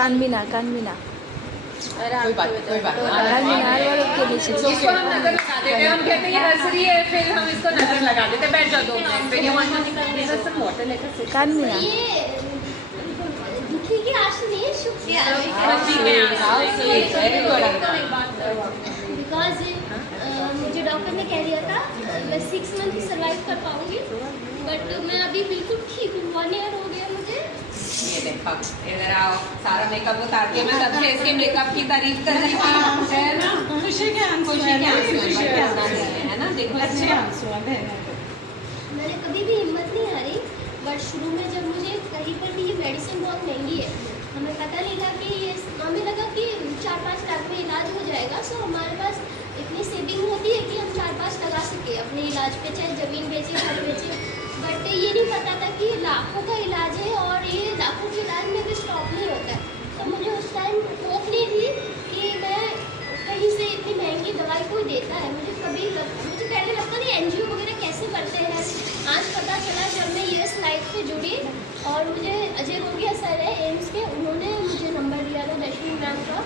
कानमीना कोई बात मीनार वालों के नीचे इसको हम नजर लगा देते हैं, हम कहते हैं ये नर्सरी है, फिर हम इसको नजर लगा देते हैं। बैठ जाओ 2 मिनट, फिर ये कानमीना दुखी की आशा नहीं है, शुक्रिया। बिकॉज मुझे डॉक्टर ने कह दिया था मैं 6 मंथ सर्वाइव कर पाऊंगी, बट मैं अभी बिल्कुल ठीक हूँ। 1 ईयर हो गया मुझे। ये देखो, इधर आओ, सारा मेकअप उतार के मैं तब से इसके मेकअप की तारीफ कर रही थी, है ना? खुशी के आंसू है ना? देखो अच्छे आंसू हैं। मैंने कभी भी हिम्मत नहीं हारी, बट शुरू में जब मुझे कहीं पर भी ये मेडिसिन बहुत महंगी है, हमें पता नहीं था कि ये, हमें लगा कि 4-5 लाख में इलाज हो जाएगा। सो हमारे पास इतनी सेविंग होती है कि हम 4-5 लगा सके अपने इलाज पे, चाहे ज़मीन बेचे, घर बेचे। बट ये नहीं पता था कि लाखों का इलाज है और ये लाखों के इलाज में भी स्टॉप नहीं होता है। तो मुझे उस टाइम होप नहीं थी कि मैं कहीं से इतनी महंगी दवाई कोई देता है। मुझे पहले लगता नहीं NGO वगैरह कैसे करते हैं। आज पता चला जब मैं यस लाइफ से जुड़ी और मुझे अजय गोगिया सर है एम्स के, उन्होंने मुझे नंबर दिया था दशमी मैम का,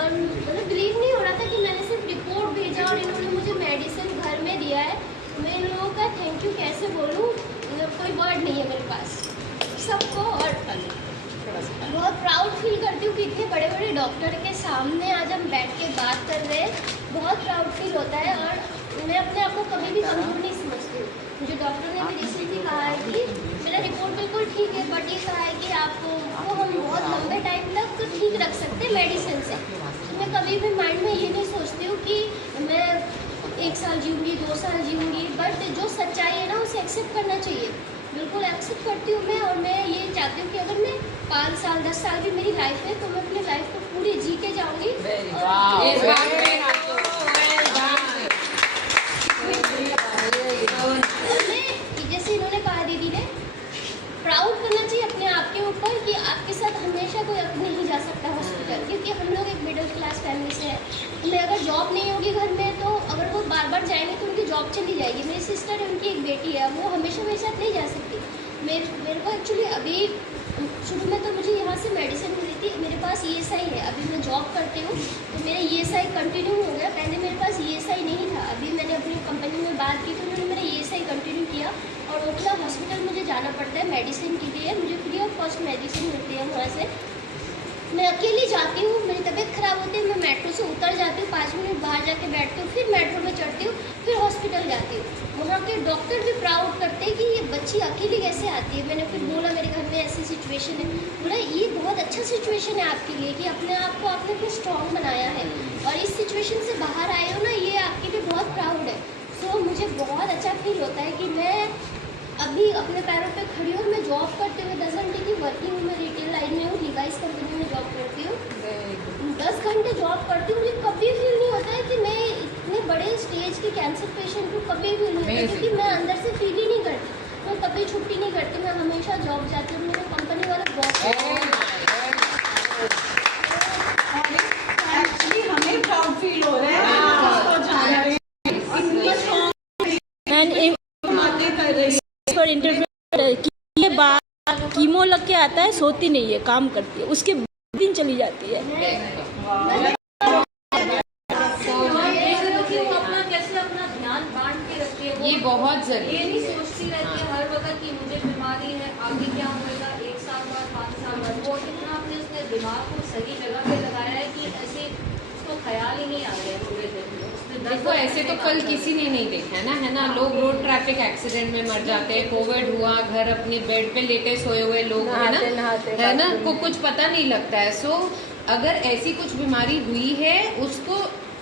और मतलब बिलीव नहीं हो रहा था कि मैंने सिर्फ रिपोर्ट भेजा और इन्होंने मुझे मेडिसिन घर में दिया है। मैं इन लोगों का थैंक यू कैसे बोलूँ, कोई वर्ड नहीं है मेरे पास सबको। और बहुत प्राउड फील करती हूँ कि इतने बड़े बड़े डॉक्टर के सामने आज हम बैठ के बात कर रहे हैं। बहुत प्राउड फील होता है और मैं अपने आप को कभी भी कमजोर नहीं समझती हूँ। मुझे डॉक्टर ने भी रिसेंटली कहा है कि मेरा रिपोर्ट बिल्कुल ठीक है, बट ये कहा है कि आपको वो हम बहुत लंबे टाइम तक ठीक रख सकते हैं मेडिसिन से। तो मैं कभी भी माइंड में ये नहीं सोचती हूँ कि मैं 1 साल जीऊँगी, 2 साल जीऊँगी, बट जो सच्चाई है ना उसे एक्सेप्ट करना चाहिए। बिल्कुल एक्सेप्ट करती हूँ मैं, और मैं ये चाहती हूँ कि अगर मैं 5 साल 10 साल भी मेरी लाइफ है तो मैं अपनी लाइफ को पूरी जी के जाऊँगी। जैसे इन्होंने कहा दीदी ने, प्राउड करना चाहिए अपने आप के ऊपर कि आपके साथ हमेशा कोई अब नहीं जा सकता हॉस्पिटल, क्योंकि हम लोग एक मिडिल क्लास फैमिली से हैं। उन्हें अगर जॉब नहीं होगी घर में तो अगर वो बार बार जाएंगे तो उनकी जॉब चली जाएगी। मेरी सिस्टर है, उनकी एक बेटी है, वो हमेशा मेरे साथ नहीं जा सकती। मेरे को एक्चुअली अभी शुरू में तो मुझे यहाँ से मेडिसिन मिली थी, मेरे पास ESI है। अभी मैं जॉब करती हूँ तो मेरा ESI कंटिन्यू हो गया। पहले मेरे पास ESI नहीं था। अभी मैंने अपनी कंपनी में बात की तो उन्होंने मेरा ESI कंटिन्यू किया, और ओखला हॉस्पिटल मुझे जाना पड़ता है मेडिसिन के लिए। मुझे फ्री ऑफ कॉस्ट मेडिसिन मिलती है वहाँ से। मैं अकेली जाती हूँ, मेरी तबीयत ख़राब होती है, मैं मेट्रो से उतर जाती हूँ, 5 मिनट बाहर जाके बैठती हूँ, फिर मेट्रो में चढ़ती हूँ, फिर हॉस्पिटल जाती हूँ। वहाँ के डॉक्टर भी प्राउड करते हैं कि ये बच्ची अकेली कैसे आती है। मैंने फिर बोला मेरे घर में ऐसी सिचुएशन है, बोला ये बहुत अच्छा सिचुएशन है आपके लिए कि अपने आप को आपने फिर स्ट्रॉन्ग बनाया है और इस सिचुएशन से बाहर आए हो ना, ये आपके लिए बहुत प्राउड है। सो मुझे बहुत अच्छा फील होता है कि मैं अभी अपने पैरों पे खड़ी हूँ। मैं जॉब करते हुए 10 घंटे की वर्किंग हूँ, मैं रिटेल लाइन में हूँ, लीवाइस कंपनी में जॉब करती हूँ। 10 घंटे जॉब करती हूँ, मुझे कभी फील नहीं होता है कि मैं इतने बड़े स्टेज के कैंसर पेशेंट को कभी फील नहीं होता, क्योंकि मैं अंदर से फील ही नहीं करती। मैं कभी छुट्टी नहीं करती, मैं हमेशा जॉब जाती हूँ। मेरे कंपनी वाले बहुत हमें प्राउड फील हो रहा है। ये बात कीमो लग के आता है, सोती नहीं है, काम करती है, उसके दिन चली जाती है। ये बहुत जरूरी ये नहीं सोचती रहती है हर वक्त कि मुझे बीमारी है, आगे क्या होगा 1 साल बाद, 5 साल बाद। वो इतना अपने उसने दिमाग को सही जगह पे लगाया है कि ऐसे उसको ख्याल ही नहीं आ रहा है पूरे दिन। देखो ऐसे तो कल किसी ने नहीं देखा है ना। लोग रोड ट्रैफिक एक्सीडेंट में मर जाते हैं, कोविड हुआ, घर अपने बेड पे लेटे सोए हुए लोग है ना, को कुछ पता नहीं लगता है। सो अगर ऐसी कुछ बीमारी हुई है, उसको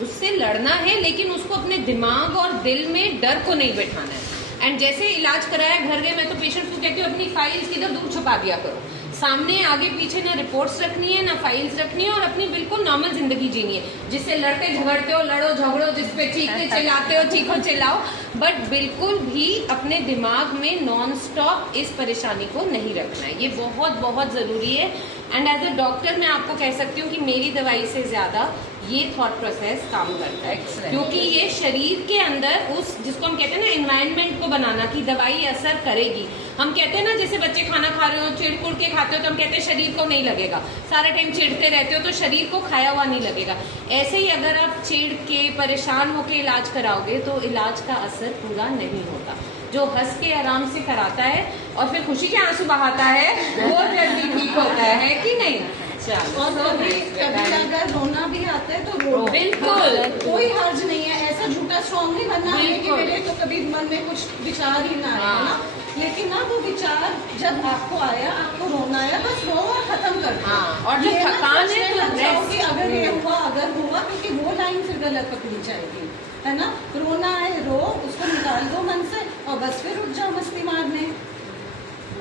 उससे लड़ना है, लेकिन उसको अपने दिमाग और दिल में डर को नहीं बैठाना है। एंड जैसे इलाज कराया, घर गए, मैं तो पेशेंट्स को कहती हूँ अपनी फाइल्स किधर दूर छुपा दिया करो। सामने आगे पीछे ना रिपोर्ट्स रखनी है, ना फाइल्स रखनी है, और अपनी बिल्कुल नॉर्मल जिंदगी जीनी है। जिससे लड़ते झगड़ते हो लड़ो झगड़ो, जिस पे चीखते चिल्लाते हो चीखो चिल्लाओ, बट बिल्कुल भी अपने दिमाग में नॉन स्टॉप इस परेशानी को नहीं रखना है। ये बहुत बहुत ज़रूरी है। एंड एज अ डॉक्टर मैं आपको कह सकती हूँ कि मेरी दवाई से ज़्यादा ये थॉट प्रोसेस काम करता है, क्योंकि ये शरीर के अंदर उस जिसको हम कहते हैं ना एनवायरनमेंट को बनाना कि दवाई असर करेगी। हम कहते हैं ना जैसे बच्चे खाना खा रहे हो चिड़ के खाते हो तो हम कहते हैं शरीर को नहीं लगेगा, सारा टाइम चिढ़ते रहते हो तो शरीर को खाया हुआ नहीं लगेगा। ऐसे ही अगर आप चिढ़ के परेशान होकर इलाज कराओगे तो इलाज का असर पूरा नहीं होता। जो हंस के आराम से कराता है और फिर खुशी के आंसू बहाता है वो जल्दी ठीक होता है कि नहीं। और कभी अगर रोना भी आता है तो रो, बिल्कुल कोई हर्ज नहीं है। ऐसा झूठा स्ट्रॉन्ग नहीं बनना है कि मेरे तो कभी मन में कुछ विचार ही ना आए ना, लेकिन ना वो विचार जब आपको आया, आपको रोना आया, बस रो और खत्म कर दो। और जो थकान है तो कि अगर ये हुआ अगर हुआ, क्योंकि वो लाइन फिर गलत पकड़ी जाएगी, है ना। रोना आए रो, उसको निकाल दो मन से और बस फिर उठ जाओ मस्ती मारने।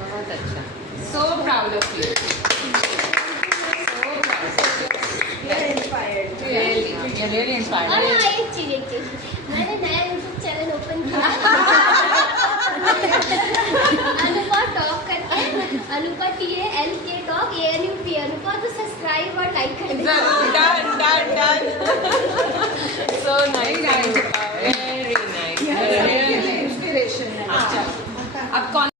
बहुत अच्छा, सो प्राउड ऑफ यू, और हाँ एक चीज मैंने नया यूट्यूब चैनल ओपन किया अनुपा टॉक करके, Anupa TALK talk ANUP Anupa, तो सब्सक्राइब और लाइक कर देना। So nice.